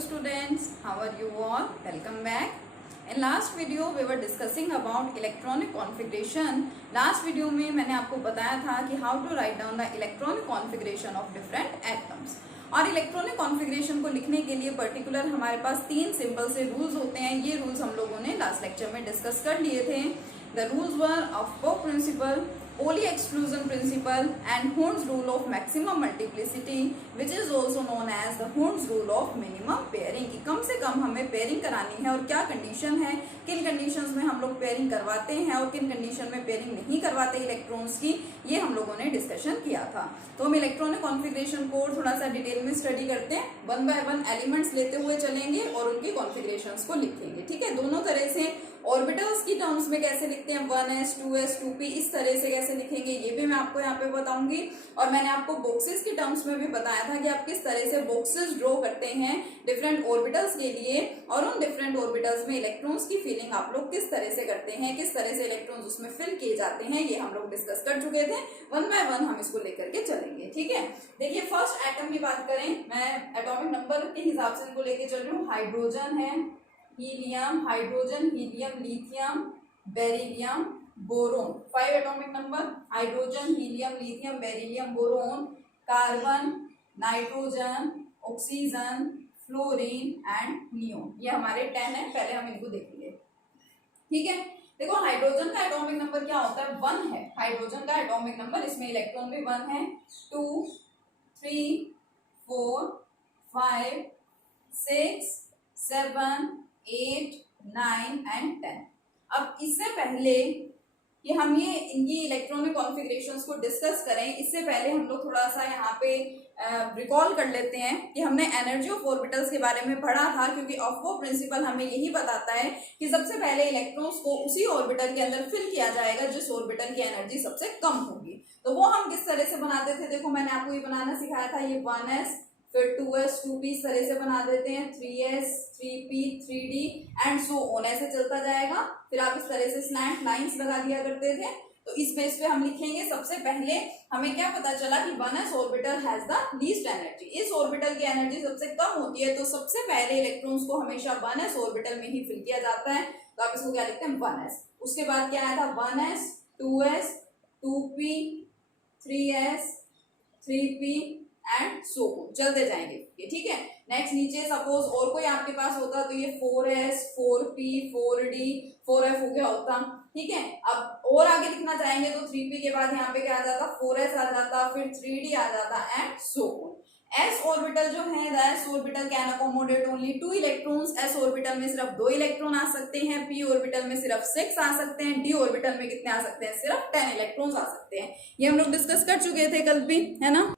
students, how are you all? Welcome back. In last video we were discussing about electronic configuration. Last video में मैंने आपको बताया था कि how to write down the electronic configuration of different atoms. और electronic configuration को लिखने के लिए पर्टिकुलर हमारे पास 3 सिंपल से रूल्स होते हैं. ये रूल्स हम लोगों ने लास्ट लेक्चर में डिस्कस कर लिए थे. The rules were of principle, Pauli exclusion principle and Hund's rule of maximum multiplicity, which is also known as the Hund's rule of minimum pairing. कि कम से कम हमें पेयरिंग करानी है और क्या कंडीशन है, किन कंडीशंस में हम लोग पेयरिंग करवाते हैं और किन कंडीशन में पेयरिंग नहीं करवाते इलेक्ट्रॉन्स की, ये हम लोगों ने डिस्कशन किया था. तो हम इलेक्ट्रॉनिक कॉन्फ़िगरेशन को थोड़ा सा डिटेल में स्टडी करते हैं. 1 बाय 1 एलिमेंट्स लेते हुए चलेंगे और उनकी कॉन्फ़िगरेशंस को लिखेंगे. ठीक है, दोनों तरह से. ऑर्बिटल्स की टर्म्स में कैसे लिखते हैं, 1s 2s 2p, इस तरह से कैसे लिखेंगे ये भी मैं आपको यहाँ पे बताऊंगी. और मैंने आपको बॉक्सेस की टर्म्स में भी बताया था कि आप किस तरह से बॉक्सेस ड्रॉ करते हैं डिफरेंट ऑर्बिटल्स के लिए, और उन डिफरेंट ऑर्बिटल्स में इलेक्ट्रॉन्स की फिलिंग आप लोग किस तरह से करते हैं, किस तरह से इलेक्ट्रॉन्स उसमें फिल किए जाते हैं, ये हम लोग डिस्कस कर चुके थे. 1 बाय 1 हम इसको लेकर के चलेंगे. ठीक है, देखिए फर्स्ट एटम की बात करें, मैं एटॉमिक नंबर के हिसाब से इनको लेके चल रही हूँ. हाइड्रोजन है, helium, hydrogen, helium, lithium, beryllium, boron. 5 atomic number, hydrogen, helium, lithium, beryllium, boron. Carbon, nitrogen, oxygen, fluorine and neon. ये हमारे 10 है. पहले हम इनको देखेंगे. ठीक है, देखो हाइड्रोजन का एटॉमिक नंबर क्या होता है, 1 है. हाइड्रोजन का एटॉमिक नंबर, इसमें इलेक्ट्रॉन भी 1 है. 2 3 4 5 6 7 8 9 एंड 10. अब इससे पहले कि हम ये इनकी इलेक्ट्रॉनिक कॉन्फ़िगरेशंस को डिस्कस करें, इससे पहले हम लोग थोड़ा सा यहाँ पे रिकॉल कर लेते हैं कि हमने एनर्जी ऑफ ऑर्बिटल्स के बारे में पढ़ा था. क्योंकि ऑफ प्रिंसिपल हमें यही बताता है कि सबसे पहले इलेक्ट्रॉन्स को उसी ऑर्बिटल के अंदर फिल किया जाएगा जिस ऑर्बिटल की एनर्जी सबसे कम होगी. तो वो हम किस तरह से बनाते थे, देखो मैंने आपको ये बनाना सिखाया था. ये 1s, फिर 2s 2p इस तरह से बना देते हैं. 3s 3p 3d and so on, ऐसे चलता जाएगा. फिर आप इस तरह से स्लैंट लाइंस लगा दिया करते थे. तो इस बेस पे हम लिखेंगे. सबसे पहले हमें क्या पता चला कि 1s orbital has the least energy. इस ऑर्बिटल की एनर्जी सबसे कम होती है, तो सबसे पहले इलेक्ट्रॉन्स को हमेशा 1s ऑर्बिटल में ही फिल किया जाता है. तो आप इसको क्या लिखते हैं, 1s. उसके बाद क्या आया था, 1s 2s 2p 3s 3p and so चलते जाएंगे. ठीक है, नेक्स्ट नीचे सपोज और कोई आपके पास होता तो ये 4s 4p 4d 4f हो गया होता. ठीक है, अब और आगे लिखना चाहेंगे तो 3p के बाद यहाँ पे क्या आ जाता, 4s आ जाता, फिर 3d आ जाता and so on. s orbital जो है, the s orbital can accommodate only 2 electrons. s orbital में सिर्फ 2 इलेक्ट्रॉन आ सकते हैं. p ऑर्बिटल में सिर्फ 6 आ सकते हैं. d ऑर्बिटल में कितने आ सकते हैं, सिर्फ 10 इलेक्ट्रॉन्स आ सकते हैं. ये हम लोग डिस्कस कर चुके थे कल भी, है ना.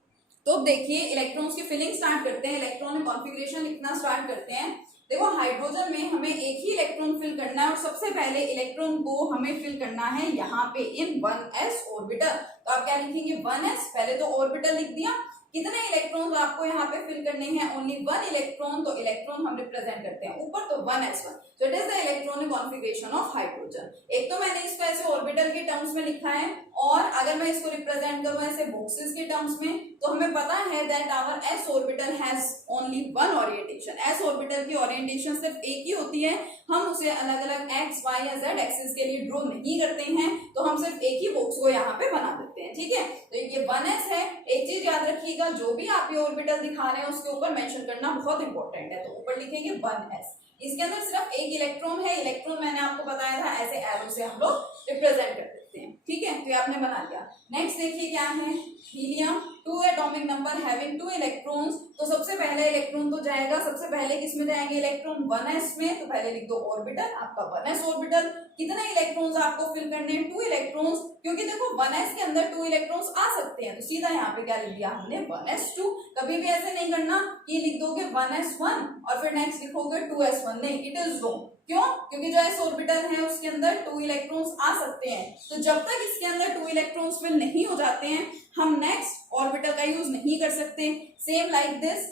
तो देखिए इलेक्ट्रॉन्स की फिलिंग स्टार्ट करते हैं, इलेक्ट्रॉनिक कॉन्फ़िगरेशन लिखना स्टार्ट करते हैं. देखो हाइड्रोजन में हमें एक ही इलेक्ट्रॉन फिल करना है और सबसे पहले इलेक्ट्रॉन को हमें फिल करना है यहाँ पे इन 1s ऑर्बिटल. तो आप क्या लिखेंगे, 1s. पहले तो ऑर्बिटल लिख दिया. कितने इलेक्ट्रॉन्स आपको यहाँ पे फिल करने हैं, ओनली 1 इलेक्ट्रॉन. तो इलेक्ट्रॉन हम रिप्रेजेंट करते हैं ऊपर, तो 1s1. So it is the electronic configuration of hydrogen. एक तो मैंने इसको ऐसे ऑर्बिटल के टर्म्स में लिखा है, और अगर मैं इसको रिप्रेजेंट करूँ ऐसे बॉक्सेस के टर्म्स में, तो हमें पता है that our s orbital has only 1 orientation. s orbital की ओरिएंटेशन सिर्फ एक ही होती है. हम उसे अलग अलग x y या z एक्सिस के लिए ड्रॉ नहीं करते हैं, तो हम सिर्फ एक ही बॉक्स को यहाँ पे बना देते हैं. ठीक है, तो ये 1s है. एक चीज याद रखिएगा, जो भी आप ये ऑर्बिटल दिखा रहे हैं उसके ऊपर मेंशन करना बहुत इंपॉर्टेंट है. तो ऊपर लिखेंगे 1s. इसके अंदर सिर्फ एक इलेक्ट्रॉन है. इलेक्ट्रॉन मैंने आपको बताया था ऐसे एरो से हम लोग रिप्रेजेंट कर देते हैं. ठीक है, तो ये आपने बना लिया. नेक्स्ट देखिए क्या है, helium. 2 atomic number having 2 electrons. तो सबसे पहले इलेक्ट्रॉन तो जाएगा, सबसे पहले किस में जाएंगे इलेक्ट्रॉन, 1s में. तो पहले लिख दो ऑर्बिटल, आपका 1s ऑर्बिटल. कितने इलेक्ट्रॉन्स आपको फिल करने हैं, 2 इलेक्ट्रॉन्स. क्योंकि देखो 1s के अंदर 2 इलेक्ट्रॉन्स आ सकते हैं, तो सीधा यहाँ पे क्या लिख दिया हमने, 1s2. कभी भी ऐसे नहीं करना कि लिख दोगे 1s1 और फिर नेक्स्ट लिखोगे 2s1. नहीं, इट इज रॉन्ग. क्यों, क्योंकि जो s ऑर्बिटल है उसके अंदर 2 इलेक्ट्रॉन्स आ सकते हैं. तो जब तक इसके अंदर 2 इलेक्ट्रॉन्स फिल नहीं हो जाते हैं, हम नेक्स्ट ऑर्बिटल का यूज नहीं कर सकते. सेम लाइक दिस,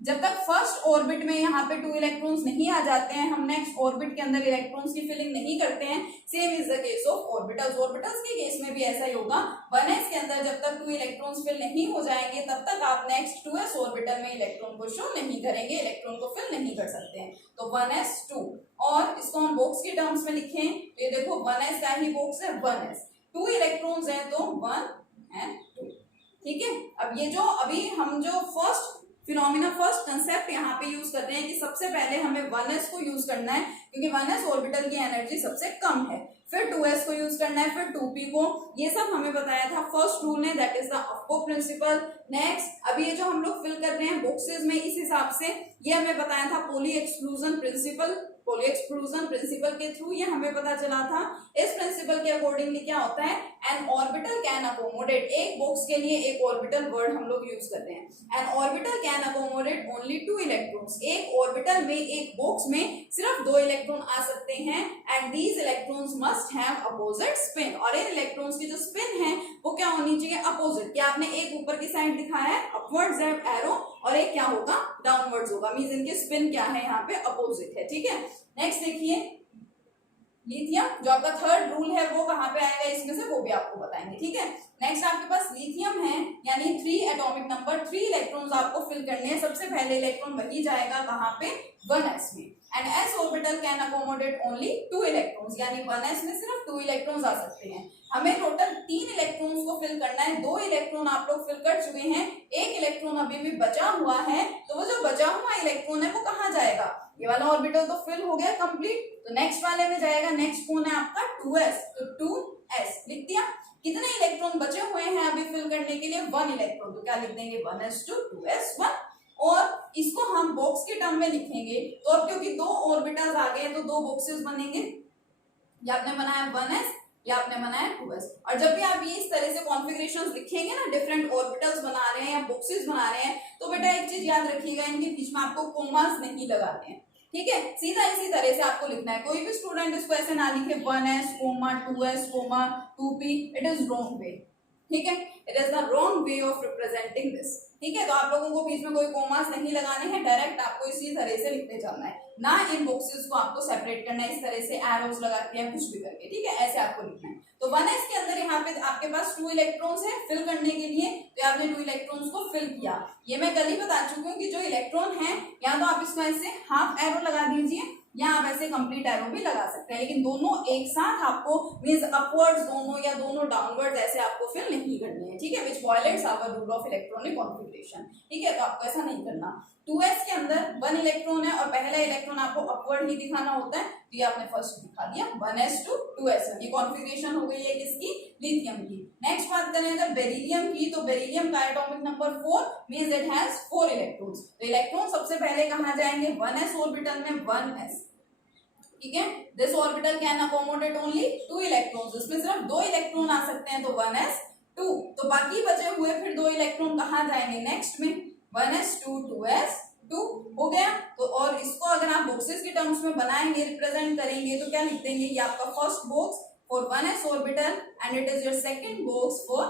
जब तक फर्स्ट ऑर्बिट में यहाँ पे 2 इलेक्ट्रॉन्स नहीं आ जाते हैं, हम नेक्स्ट ऑर्बिट के अंदर इलेक्ट्रॉन्स की फिलिंग नहीं करते हैं. Same is the case of orbitals. Orbitals के केस में भी ऐसा ही होगा. 1s के अंदर जब तक 2 इलेक्ट्रॉन्स फिल नहीं हो जाएंगे, तब तक आप नेक्स्ट 2s 2s ऑर्बिटल में इलेक्ट्रॉन को शो नहीं करेंगे, इलेक्ट्रॉन को फिल नहीं कर सकते हैं। तो 1s2 और इसको हम बॉक्स के टर्म्स में लिखें तो ये देखो 1s का ही बॉक्स है 1s, 2 इलेक्ट्रॉन्स हैं तो 1 एंड 2। ठीक है, अब ये जो अभी हम जो फर्स्ट फिनोमिना फर्स्ट कंसेप्ट यहाँ पे यूज कर रहे हैं कि सबसे पहले हमें 1s को यूज करना है क्योंकि 1s ऑर्बिटल की एनर्जी सबसे कम है, फिर 2s को यूज करना है, फिर 2p को। ये सब हमें बताया था फर्स्ट रूल ने, that is the aufbau principle. Next अभी ये जो हम लोग फिल कर रहे हैं बॉक्सेस में, इस हिसाब से ये हमें बताया था poly exclusion principle. Poly exclusion principle के थ्रू ये हमें पता चला था। इस प्रिंसिपल के अकॉर्डिंगली क्या होता है, एन ऑर्बिटल कैन अकोमोडेट, एक बॉक्स के लिए एक ऑर्बिटल वर्ड हम लोग यूज करते हैं। N orbital can accommodate only 2 electrons, एक ऑर्बिटल में एक बॉक्स में सिर्फ 2 इलेक्ट्रॉन आ सकते हैं। And these electrons must have opposite spin, और इन इलेक्ट्रॉन्स की जो स्पिन है वो क्या होनी चाहिए, अपोजिट। क्या आपने एक ऊपर की साइड दिखाया है अपवर्ड्स एरो, और एक क्या होगा डाउनवर्ड्स होगा, मींस इनकी स्पिन क्या है यहाँ पे अपोजिट है। ठीक है, नेक्स्ट देखिए लिथियम, जो आपका थर्ड रूल है वो कहाँ पे आएगा इसमें से, वो भी आपको बताएंगे। ठीक है, नेक्स्ट आपके पास लिथियम है, यानी 3 एटॉमिक नंबर, 3 इलेक्ट्रॉन्स आपको फिल करने हैं। सबसे पहले इलेक्ट्रॉन वही जाएगा कहाँ पे, 1s में। And s orbital can accommodate only 2 electrons, यानी 1s में सिर्फ 2 इलेक्ट्रॉन्स आ सकते हैं। हमें टोटल 3 इलेक्ट्रॉन्स को फिल करना है, 2 इलेक्ट्रॉन आप लोग फिल कर चुके हैं, एक इलेक्ट्रॉन अभी भी बचा हुआ है। तो वो जो बचा हुआ इलेक्ट्रॉन है वो कहाँ जाएगा, ये वाला ऑर्बिटल तो फिल हो गया कंप्लीट, तो नेक्स्ट वाले में जाएगा। नेक्स्ट कौन है आपका 2s, तो 2s लिख दिया। कितने इलेक्ट्रॉन बचे हुए हैं अभी फिल करने के लिए, 1 इलेक्ट्रॉन, तो क्या लिख देंगे 1s2 2s1। और इसको हम बॉक्स के टर्म में लिखेंगे, तो अब क्योंकि 2 ऑर्बिटल्स आ गए तो 2 बॉक्सेस बनेंगे, या आपने बनाया 1s या आपने बनाया 2s। और जब भी आप ये इस तरह से कॉन्फ़िगरेशंस लिखेंगे ना, डिफरेंट ऑर्बिटल्स बना रहे हैं या बॉक्सेस बना रहे हैं, तो बेटा एक चीज याद रखिएगा, इनके बीच में आपको कोमास नहीं लगाते हैं। ठीक है, सीधा इसी तरह से आपको लिखना है। कोई भी स्टूडेंट इसको ऐसे ना लिखे 1s, 2s, 2p, it is wrong way. ठीक है, it is the wrong way of representing this. ठीक है, तो आप लोगों को बीच में कोई कोमास नहीं लगाने हैं, डायरेक्ट आपको इसी तरह से लिखते जाना है, ना इन बॉक्सेस को आपको सेपरेट करना है इस तरह से एरोस लगा के या कुछ भी करके। ठीक है, ऐसे आपको लिखना है। तो 1s के अंदर यहाँ पे आपके पास 2 इलेक्ट्रॉन्स है फिल करने के लिए, तो आपने 2 इलेक्ट्रॉन्स को फिल किया। ये मैं कल ही बता चुकी हूँ कि जो इलेक्ट्रॉन है, या तो आप इसको ऐसे हाफ एरो लगा दीजिए या आप ऐसे कंप्लीट एरो भी लगा सकते हैं, लेकिन दोनों एक साथ आपको मींस अपवर्ड्स दोनों या दोनों डाउनवर्ड्स ऐसे आपको फिल नहीं करनी है। ठीक है, which violates our rule of electronic configuration. ठीक है, तो आपको ऐसा नहीं करना। 2s के अंदर 1 इलेक्ट्रॉन है और पहला इलेक्ट्रॉन आपको अपवर्ड ही दिखाना होता है, तो ये आपने फर्स्ट दिखा दिया 1s2 2s1। ये कॉन्फ़िगरेशन हो गई है किसकी, लिथियम की। नेक्स्ट बात करें अगर बेरिलियम की, तो बेरिलियम का atomic number 4 means it has 4 electrons. तो इलेक्ट्रॉन सबसे पहले कहां जाएंगे, 1s ऑर्बिटल में 1s। ठीक है, this orbital can accommodate only 2 electrons, इसमें सिर्फ 2 इलेक्ट्रॉन आ सकते हैं, तो 1s2। तो बाकी बचे हुए फिर 2 इलेक्ट्रॉन कहां जाएंगे, नेक्स्ट में 1s2 2s2 हो गया। तो और इसको अगर आप बॉक्सेस के टर्म्स में बनाएंगे, रिप्रेजेंट करेंगे, तो क्या लिख देंगे, ये आपका first box for 1s orbital and it is your second box for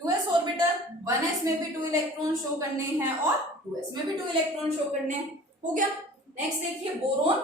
2s orbital. 1s में भी 2 इलेक्ट्रॉन शो करने हैं और 2s में भी 2 इलेक्ट्रॉन शो करने हैं। हो गया। नेक्स्ट देखिए boron,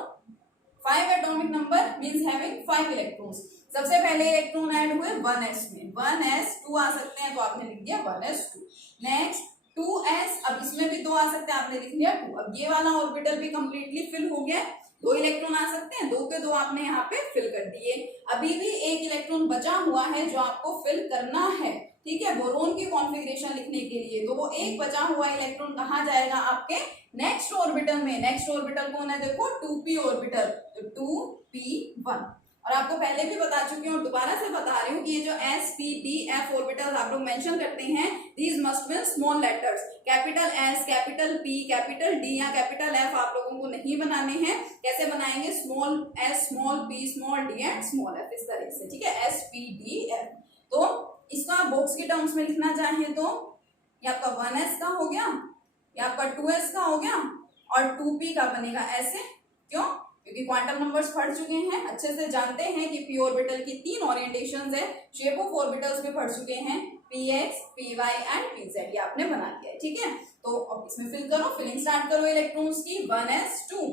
5 atomic number means having 5 electrons. सबसे पहले इलेक्ट्रॉन ऐड हुए 1s में, 1s2 आ सकते हैं, तो आपने लिख दिया 1s2। नेक्स्ट 2s, अब इसमें भी 2 आ सकते हैं, आपने लिख लिया 2। अब ये वाला ऑर्बिटल भी कंप्लीटली फिल हो गया, 2 इलेक्ट्रॉन आ सकते हैं, 2 के 2 आपने यहाँ पे फिल कर दिए। अभी भी एक इलेक्ट्रॉन बचा हुआ है जो आपको फिल करना है। ठीक है, बोरोन की कॉन्फ़िगरेशन लिखने के लिए, तो वो एक बचा हुआ इलेक्ट्रॉन कहाँ जाएगा, आपके नेक्स्ट ऑर्बिटल में। नेक्स्ट ऑर्बिटल कौन है, देखो 2p ऑर्बिटल, तो 2p1। और आपको पहले भी बता चुकी हूँ, दोबारा से बता रही हूँ कि ये जो s p d f orbital आप लोग मेंशन करते हैं, these must be small letters. Capital S, capital P, capital D या कैपिटल F आप लोगों को नहीं बनाने हैं। कैसे बनाएंगे, small s, small p, small d and small f, इस तरह से। ठीक है, s p d f। तो इसको आप बॉक्स के टर्म्स में लिखना चाहें तो ये आपका 1s का हो गया, ये आपका 2s का हो गया, और 2p का बनेगा ऐसे। क्यों, क्योंकि क्वांटम नंबर्स पढ़ चुके हैं, अच्छे से जानते हैं कि p ऑर्बिटल की 3 ओरिएंटेशंस है, शेप ऑफ ऑर्बिटल्स भी पढ़ चुके हैं, px, py एंड pz, ये आपने बना लिया है। ठीक है, तो अब इसमें फिल करो, फिलिंग स्टार्ट करो इलेक्ट्रॉन्स की। 1s2,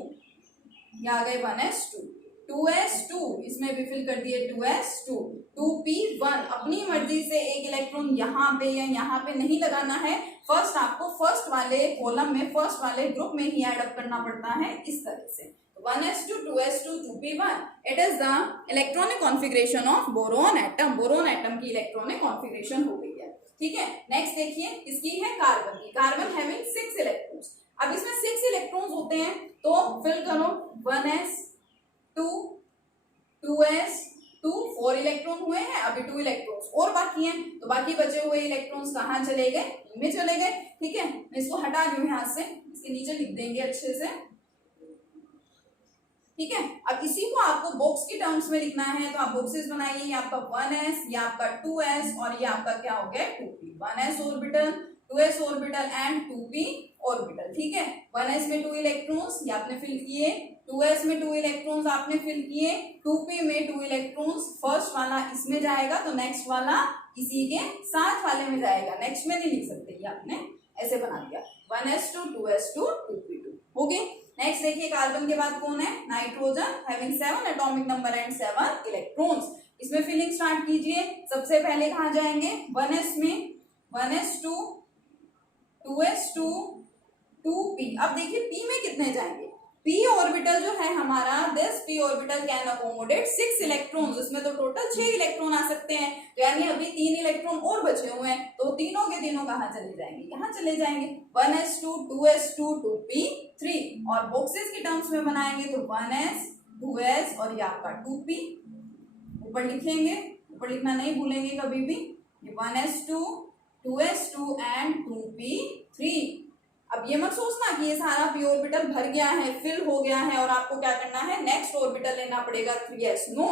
ये आ गए 1s2। 2s2, इसमें भी फिल कर दिए 2s2, 2p1। अपनी मर्जी से एक इलेक्ट्रॉन यहाँ पे या यहाँ पे नहीं लगाना है, फर्स्ट आपको फर्स्ट वाले कॉलम में, फर्स्ट वाले ग्रुप में ही एड अप करना पड़ता है इस तरह से। 1s2, 2s2, 2p1, it is the electronic configuration of boron atom. Boron atom की इलेक्ट्रॉनिक कॉन्फ़िगरेशन हो गई है, ठीक है। नेक्स्ट देखिए, इसकी है कार्बन की। Carbon having 6 electrons. अब इसमें 6 इलेक्ट्रॉन्स होते हैं, तो फिल करो 1s2, 2s2, 4 इलेक्ट्रॉन हुए हैं, अभी 2 इलेक्ट्रॉन्स और बाकी हैं, तो बाकी बचे हुए इलेक्ट्रॉन्स कहाँ चले गए, इनमें चले गए, ठीक है। मैं इसको हटा दूं यहाँ से, इसके नीचे लिख देंगे अच्छे से, ठीक है। अब इसी को आपको बॉक्स की टर्म्स में लिखना है, तो आप बॉक्सेस बनाइए, ये आपका 1s, ये आपका 2s और ये आपका क्या हो गया 2p। 1s orbital, 2s orbital and 2p orbital, ठीक है। 1s में 2 इलेक्ट्रॉन्स ये आपने फिल किए, 2s में 2 इलेक्ट्रॉन्स आपने फिल किए, 2p में 2 इलेक्ट्रॉन्स, फर्स्ट वाला इसमें जाएगा तो नेक्स्ट वाला इसी के साथ वाले में जाएगा, नेक्स्ट में नहीं लिख सकते, ये आपने ऐसे बना दिया 1s2, 2s2, 2p2, okay. Next देखिए, कार्बन के बाद कौन है, nitrogen, having 7 atomic number and 7 electrons. इसमें फिलिंग स्टार्ट कीजिए। सबसे पहले कहाँ जाएंगे, 1s में 1s2, 2s2, 2p। अब देखिए p में कितने जाएंगे, p ऑर्बिटल जो है हमारा, this p orbital can accommodate 6 electrons. इसमें तो टोटल 6 इलेक्ट्रॉन आ सकते हैं, तो यानी अभी 3 इलेक्ट्रॉन और बचे हुए हैं, तो तीनों के तीनों कहाँ चले जाएंगे, यहाँ चले जाएंगे, 1s2, 2s2, 2p3। और बॉक्सेस की टर्म्स में बनाएंगे तो 1s, 2s और ये आपका 2p ऊपर लिखेंगे, ऊपर लिखना नहीं भूलेंगे कभी भी, ये 1s2, 2s2 एंड 2p3। अब ये मत सोचना कि ये सारा p ऑर्बिटल भर गया है, फिल हो गया है और आपको क्या करना है, नेक्स्ट ऑर्बिटल लेना पड़ेगा 3s। नो,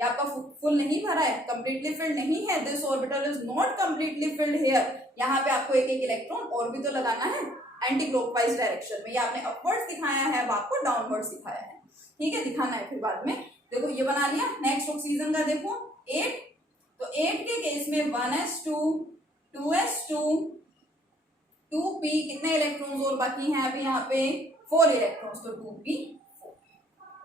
ये आपका फुल नहीं भरा है, कंप्लीटली फिल्ड नहीं है, this orbital is not completely filled here. यहाँ पे आपको एक एक इलेक्ट्रॉन और भी तो लगाना है एंटी क्लॉकवाइज डायरेक्शन में। ये आपने अपवर्ड्स दिखाया है, अब आपको डाउनवर्ड्स दिखाया है, ठीक है, दिखाना है फिर बाद में। देखो ये बना लिया। नेक्स्ट ऑक्सीजन का देखो 8, तो 8 के केस में 1s2, 2s2, 2p, कितने इलेक्ट्रॉन्स और बाकी हैं अभी यहाँ पे 4 इलेक्ट्रॉन्स, तो 2p4,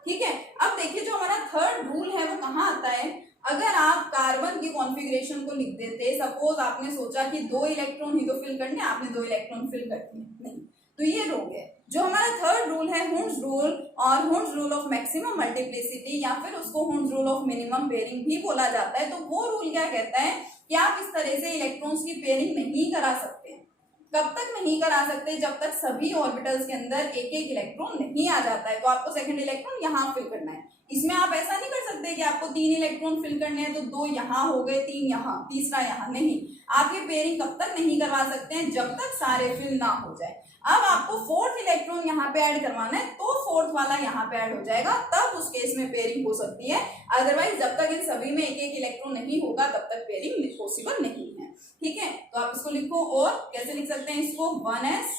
ठीक है। अब देखिए जो हमारा थर्ड रूल है वो कहाँ आता है, अगर आप कार्बन की कॉन्फ़िगरेशन को लिख देते, सपोज आपने सोचा कि 2 इलेक्ट्रॉन ही तो फिल करने, आपने 2 इलेक्ट्रॉन फिल कर दिए, नहीं, तो ये रोग है। जो हमारा थर्ड रूल है हुंड्स रूल, और Hund's rule of maximum multiplicity, या फिर उसको Hund's rule of minimum pairing भी बोला जाता है। तो वो रूल क्या कहता है कि आप इस तरह से इलेक्ट्रॉन्स की पेयरिंग नहीं करा सकते। कब तक नहीं करा सकते, जब तक सभी ऑर्बिटल्स के अंदर एक एक इलेक्ट्रॉन नहीं आ जाता है। तो आपको सेकंड इलेक्ट्रॉन यहाँ फिल करना है। इसमें आप ऐसा नहीं कर सकते कि आपको 3 इलेक्ट्रॉन फिल करने हैं तो 2 यहाँ हो गए, 3 यहाँ, तीसरा यहाँ, नहीं। आप ये पेयरिंग कब तक नहीं करवा सकते हैं, जब तक सारे फिल ना हो जाए। अब आपको 4th इलेक्ट्रॉन यहाँ पे ऐड करवाना है, तो 4th वाला यहाँ पे ऐड हो जाएगा, तब उस केस में पेयरिंग हो सकती है। अदरवाइज जब तक इन सभी में एक एक इलेक्ट्रॉन नहीं होगा तब तक पेयरिंग पॉसिबल नहीं है, ठीक है। तो आप इसको लिखो, और कैसे लिख सकते हैं इसको, 1s,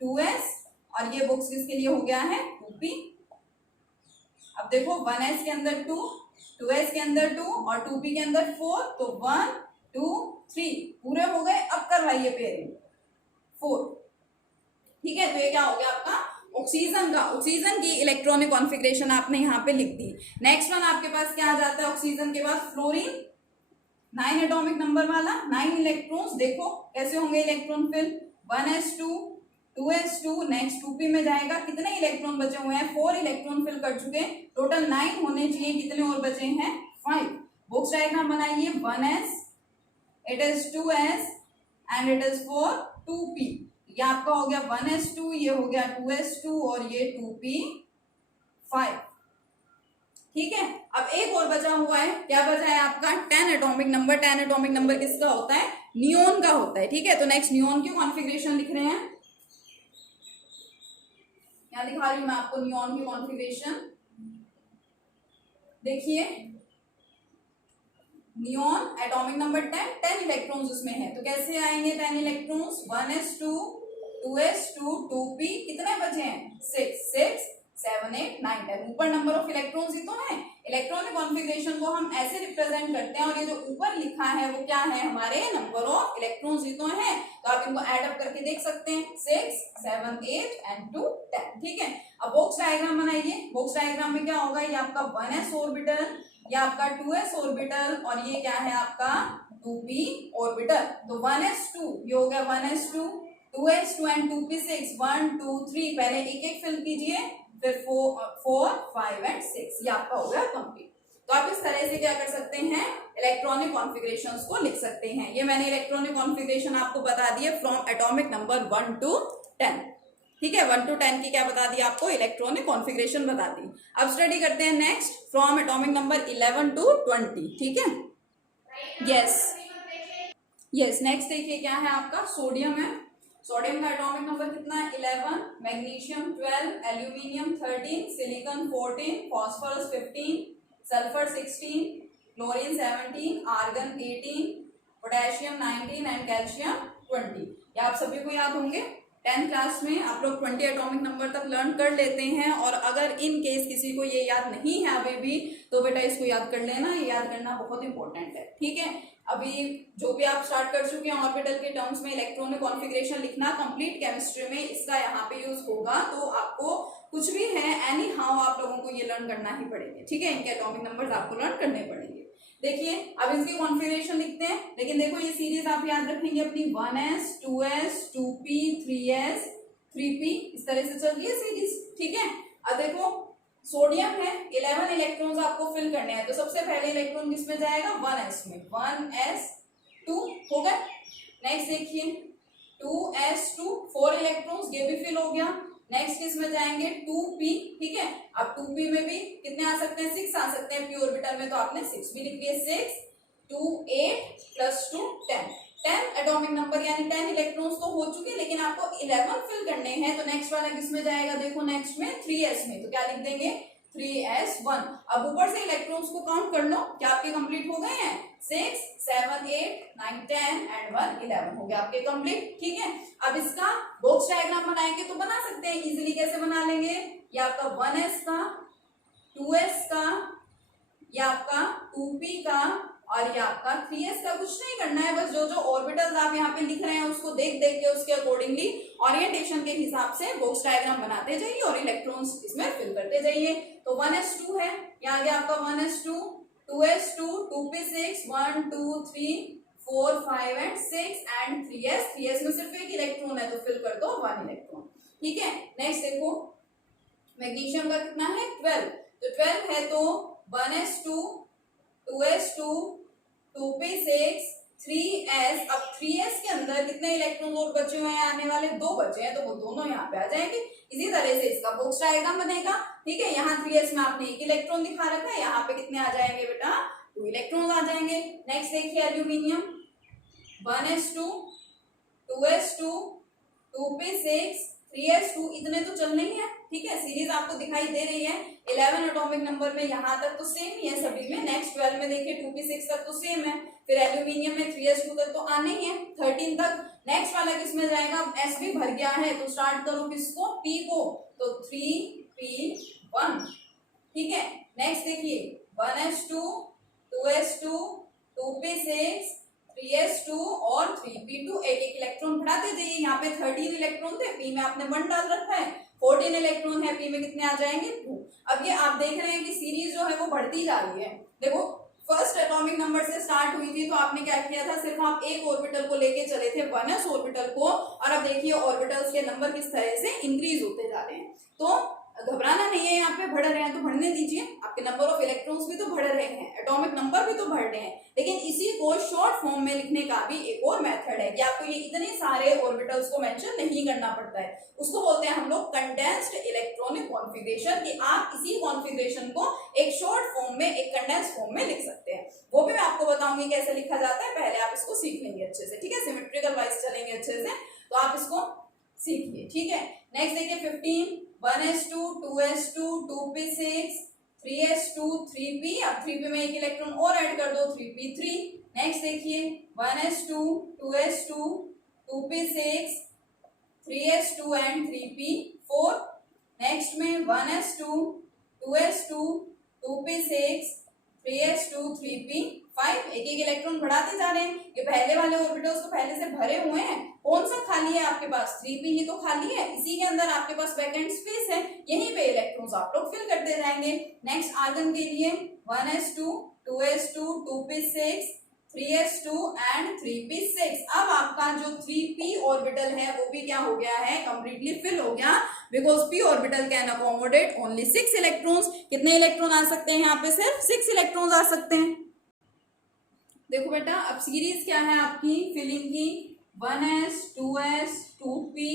2s और ये बॉक्स किसके लिए हो गया है 2p। अब देखो 1s के अंदर 2, 2s के अंदर 2 और 2p के अंदर 4, तो 1 2 3 पूरे हो गए। अब करवाइए पेयरिंग 4, ठीक है। तो ये क्या हो गया आपका ऑक्सीजन का, ऑक्सीजन की इलेक्ट्रॉनिक कॉन्फ़िगरेशन आपने यहाँ पे लिख दी। नेक्स्ट वन आपके पास क्या आ जाता है ऑक्सीजन के बाद, फ्लोरीन, 9 एटॉमिक नंबर वाला, 9 इलेक्ट्रॉन्स। देखो कैसे होंगे electron fill, 1s2, 2s2, next 2p में जाएगा। कितने इलेक्ट्रॉन बचे हुए हैं, 4 इलेक्ट्रॉन फिल कर चुके, टोटल 9 होने चाहिए, कितने और बचे हैं 5। बॉक्स डायग्राम बनाइए, 1s, it is 2s and it is for 2p। ये आपका हो गया 1s2, ये हो गया 2s2 और ये 2p5, ठीक है। अब एक और बचा हुआ है, क्या बचा है आपका 10 एटॉमिक नंबर। 10 एटॉमिक नंबर किसका होता है, नियोन का होता है, ठीक है। तो नेक्स्ट नियोन की कॉन्फ़िगरेशन लिख रहे हैं, यहाँ दिखा रही हूं मैं आपको नियोन की कॉन्फ़िगरेशन। देखिए नियोन एटॉमिक नंबर 10 इलेक्ट्रॉन्स उसमें है, तो कैसे आएंगे 10 इलेक्ट्रॉन्स, 1s2, 2s2, 2p, कितने बचे हैं 6, 6 7 8 9 10, ऊपर नंबर ऑफ इलेक्ट्रॉन्स ही तो है। इलेक्ट्रॉनिक कॉन्फ़िगरेशन को हम ऐसे रिप्रेजेंट करते हैं और ये जो ऊपर लिखा है वो क्या है, हमारे नंबर ऑफ इलेक्ट्रॉन्स ही तो है, तो आप इनको ऐड अप करके देख सकते हैं 6, 7, 8 एंड 2, 10। ठीक है, अब बॉक्स डायग्राम बनाइए। बॉक्स डायग्राम में क्या होगा, ये आपका 1s ऑर्बिटल, ये आपका 2s ऑर्बिटल और ये क्या है आपका 2p ऑर्बिटल। तो 1s2 ये हो गया 1s2, 2s2 एंड 2p6, 1 2 3, पहले एक एक फिल कीजिए, फिर 4 5 एंड 6, ये आपका हो गया कंप्लीट। तो आप इस तरह से क्या कर सकते हैं, इलेक्ट्रॉनिक कॉन्फ़िगरेशंस को लिख सकते हैं। ये मैंने इलेक्ट्रॉनिक कॉन्फ़िगरेशन आपको बता दी है फ्रॉम एटॉमिक नंबर 1 to 10। ठीक है, 1 to 10 की क्या बता दी आपको, इलेक्ट्रॉनिक कॉन्फ़िगरेशन बता दी। अब स्टडी करते हैं next from atomic number 11 to 20। ठीक है, यस नेक्स्ट देखिए क्या है आपका, सोडियम है। सोडियम का एटॉमिक नंबर कितना है, 11, magnesium 12, aluminium 13, silicon 14, phosphorus 15, sulphur 16, chlorine 17, argon 18, potassium 19 and calcium 20। ये आप सभी को याद होंगे। 10th क्लास में आप लोग 20 एटॉमिक नंबर तक लर्न कर लेते हैं, और अगर इन केस किसी को ये याद नहीं है अभी भी, तो बेटा इसको याद कर लेना, ये याद करना बहुत इंपॉर्टेंट है। ठीक है, अभी जो भी आप स्टार्ट कर चुके हैं ऑर्बिटल के टर्म्स में इलेक्ट्रॉनिक कॉन्फ़िगरेशन लिखना, कंप्लीट केमिस्ट्री में इसका यहाँ पे यूज होगा, तो आपको कुछ भी है एनी हाउ आप लोगों को ये लर्न करना ही पड़ेंगे। ठीक है, इनके एटॉमिक नंबर्स आपको लर्न करने पड़ेंगे। देखिए अब इसकी कॉन्फ़िगरेशन लिखते हैं, लेकिन देखो ये सीरीज आप याद रखेंगे अपनी 1s 2s 2p 3s 3p, इस तरह से चल रही है सीरीज। ठीक है, अब देखो सोडियम है, 11 इलेक्ट्रॉन्स आपको फिल करने हैं, तो सबसे पहले इलेक्ट्रॉन किसमें जाएगा, 1s में, 1s2 हो गया। नेक्स्ट देखिए 2s2, 4 इलेक्ट्रॉन्स, ये भी फिल हो गया। नेक्स्ट किस में जाएंगे, 2p। ठीक है, अब 2p में भी कितने आ सकते हैं, 6 आ सकते हैं, p ऑर्बिटल में तो आपने 6 भी लिख दिए, 6 2 8 प्लस 2 10। 10 एटॉमिक नंबर यानी 10 इलेक्ट्रॉन्स तो हो चुके, लेकिन आपको 11 फिल करने हैं, तो नेक्स्ट वाला किस में जाएगा, देखो नेक्स्ट में 3s में, तो क्या लिख देंगे 3s1। अब ऊपर से इलेक्ट्रॉन्स को काउंट कर लो, क्या आपके कंप्लीट हो गए हैं, 6 7 8 9 10 एंड 1 11 हो गया आपके कंप्लीट। ठीक है, अब इसका बॉक्स डायग्राम बनाएंगे तो बना सकते हैं इजीली। कैसे बना लेंगे, ये आपका 1s का, 2s का, ये आपका 2p का और ये आपका 3s का। कुछ नहीं करना है, बस जो जो ऑर्बिटल्स आप यहाँ पे लिख रहे हैं उसको देख देख के उसके अकॉर्डिंगली ओरिएंटेशन के हिसाब से बॉक्स डायग्राम बनाते जाइए और इलेक्ट्रॉन्स इसमें फिल करते जाइए। तो 1s2 है, ये आ गया आपका 1s2, 2s2, 2p6, 1 2 3 4 5 and 6 and 3s। 3s में सिर्फ एक इलेक्ट्रॉन है तो फिल कर दो 1 इलेक्ट्रॉन। ठीक है, नेक्स्ट देखो मैग्नीशियम का कितना है, 12, तो 12 है तो 1s2, 2s2, 2p6, 3s। अब 3s के अंदर कितने इलेक्ट्रॉन और बचे हुए हैं, आने वाले 2 बचे हैं, तो वो दोनों यहाँ पे आ जाएंगे। इसी तरह से इसका बॉक्स डायग्राम बनेगा। ठीक है, यहाँ 3s में आपने एक इलेक्ट्रॉन दिखा रखा है, यहाँ पे कितने आ जाएंगे बेटा, 2 इलेक्ट्रॉन आ जाएंगे। नेक्स्ट देखिए aluminium, 1s2, 2s2, 2p6, 3s2, इतने तो चलने ही है। ठीक है, सीरीज आपको दिखाई दे रही है 11 एटॉमिक नंबर में, यहाँ तक तो सेम ही है सभी में। नेक्स्ट 12 में देखिए 2p6 तक तो सेम है, फिर एल्यूमिनियम में 3s2 तक तो आने ही है, 13 तक। नेक्स्ट वाला किसमें जाएगा, अब s भी भर गया है तो स्टार्ट करो किसको, p को, तो 3p1। ठीक है, नेक्स्ट देखिए 1s2, 2s2, 2p6, 3s2 और 3p2, एक एक इलेक्ट्रॉन बढ़ाते जाइए। यहाँ पे 13 इलेक्ट्रॉन थे, p में आपने 1 डाल रखा है, 14 इलेक्ट्रॉन है, p में कितने आ जाएंगे 2। अब ये आप देख रहे हैं कि सीरीज जो है वो बढ़ती जा रही है। देखो फर्स्ट एटॉमिक नंबर से स्टार्ट हुई थी, तो आपने क्या किया था, सिर्फ आप एक ऑर्बिटल को लेके चले थे 1s ऑर्बिटल को, और अब देखिए ऑर्बिटल्स के नंबर किस तरह से इंक्रीज होते जा रहे हैं। तो घबराना नहीं है, यहाँ पे बढ़ रहे हैं तो बढ़ने दीजिए, आपके नंबर ऑफ इलेक्ट्रॉन्स भी तो बढ़ रहे हैं, एटॉमिक नंबर भी तो बढ़ रहे हैं, लेकिन इसी को शॉर्ट फॉर्म में लिखने का भी एक और मेथड है कि आपको ये इतने सारे ऑर्बिटल्स को मेंशन नहीं करना पड़ता है। उसको बोलते हैं हम लोग कंडेंस्ड इलेक्ट्रॉनिक कॉन्फ़िगरेशन, कि आप इसी कॉन्फ़िगरेशन को एक शॉर्ट फॉर्म में, एक कंडेंस्ड फॉर्म में लिख सकते हैं। वो भी मैं आपको बताऊंगी कैसे लिखा जाता है, पहले आप इसको सीख लेंगे अच्छे से। ठीक है, सिमेट्रिकल वाइज चलेंगे अच्छे से, तो आप इसको सीखिए। ठीक है, नेक्स्ट देखिए 15, 1s2, 2s2, 2p6, 3s2, 3p। अब 3p में एक इलेक्ट्रॉन और ऐड कर दो, 3p3। नेक्स्ट देखिए 1s2, 2s2, 2p6, 3s2 and 3p4। Next में 1s2, 2s2, 2p6 3s2 3p5। एक एक इलेक्ट्रॉन बढ़ाते जा रहे हैं। ये पहले वाले ऑर्बिटल्स तो पहले से भरे हुए हैं। कौन सा खाली है आपके पास? 3p ही तो खाली है। इसी के अंदर आपके पास वैकेंट स्पेस है, यहीं पे इलेक्ट्रॉन्स आप लोग फिल करते जाएंगे। नेक्स्ट आर्गन के लिए 1s2 2s2 2p6 3s2 and 3p6। अब आपका जो 3p ऑर्बिटल है वो भी क्या हो गया है? कंप्लीटली फिल हो गया, because p orbital can accommodate only 6 electrons. कितने इलेक्ट्रॉन आ सकते हैं यहाँ पे? सिर्फ 6 इलेक्ट्रॉन्स आ सकते हैं। देखो बेटा, अब सीरीज क्या है आपकी फिलिंग की? 1s 2s 2p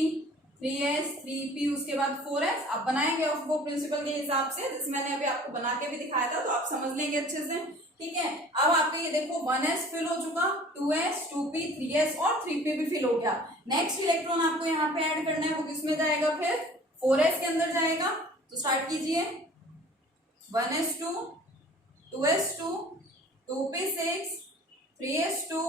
3s 3p, उसके बाद 4s। आप बनाएंगे उसको प्रिंसिपल के हिसाब से, जैसे मैंने अभी आपको बना के भी दिखाया था, तो आप समझ लेंगे अच्छे से। ठीक है, अब आपका ये देखो 1s फिल हो चुका, 2s 2p 3s और 3p भी फिल हो गया। नेक्स्ट इलेक्ट्रॉन आपको यहाँ पे ऐड करना है, वो किसमें जाएगा? फिर 4s के अंदर जाएगा। तो स्टार्ट कीजिए। 1s2 2s2 2p6 3s2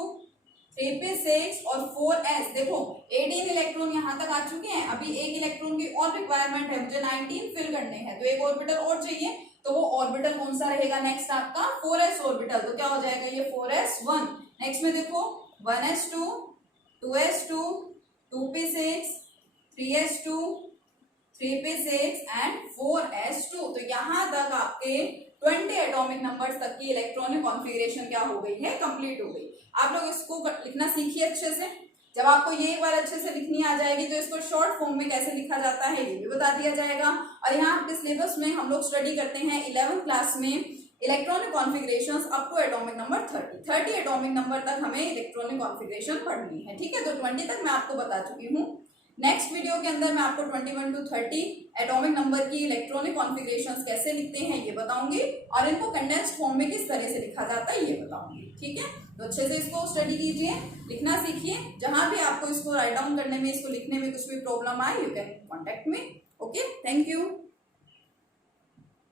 3p6 और 4s। देखो 18 इलेक्ट्रॉन यहाँ तक आ चुके हैं। अभी एक इलेक्ट्रॉन की और रिक्वायरमेंट है, मुझे 19 फिल करने हैं, तो एक ऑर्बिटल और चाहिए। तो वो ऑर्बिटल कौन सा रहेगा नेक्स्ट आपका? 4s orbital. तो क्या हो जाएगा ये? 4s1। नेक्स्ट में देखो 1s2 2s2 2p6 3s2 3p6 and 4s2। तो यहाँ तक आपके 20 एटॉमिक नंबर्स तक की इलेक्ट्रॉनिक कॉन्फ़िगरेशन क्या हो गई है? कंप्लीट हो गई। आप लोग इसको लिखना सीखिए अच्छे से। जब आपको ये एक बार अच्छे से लिखनी आ जाएगी तो इसको शॉर्ट फॉर्म में कैसे लिखा जाता है ये भी बता दिया जाएगा। और यहाँ आपके सिलेबस में हम लोग स्टडी करते हैं 11th क्लास में electronic configurations up to atomic number 30 atomic number तक हमें इलेक्ट्रॉनिक कॉन्फ़िगरेशन पढ़नी है। ठीक है, तो 20 तक मैं आपको बता चुकी हूँ। नेक्स्ट वीडियो के अंदर मैं आपको 21 to 30 एटॉमिक नंबर की इलेक्ट्रॉनिक कॉन्फ़िगरेशंस कैसे लिखते हैं ये बताऊंगी, और इनको कंडेंस्ड फॉर्म में किस तरह से लिखा जाता है ये बताऊंगी। ठीक है, तो अच्छे से इसको स्टडी कीजिए, लिखना सीखिए। जहां भी आपको इसको राइट डाउन करने में, इसको लिखने में कुछ भी प्रॉब्लम आए, you can contact me. Okay, thank you.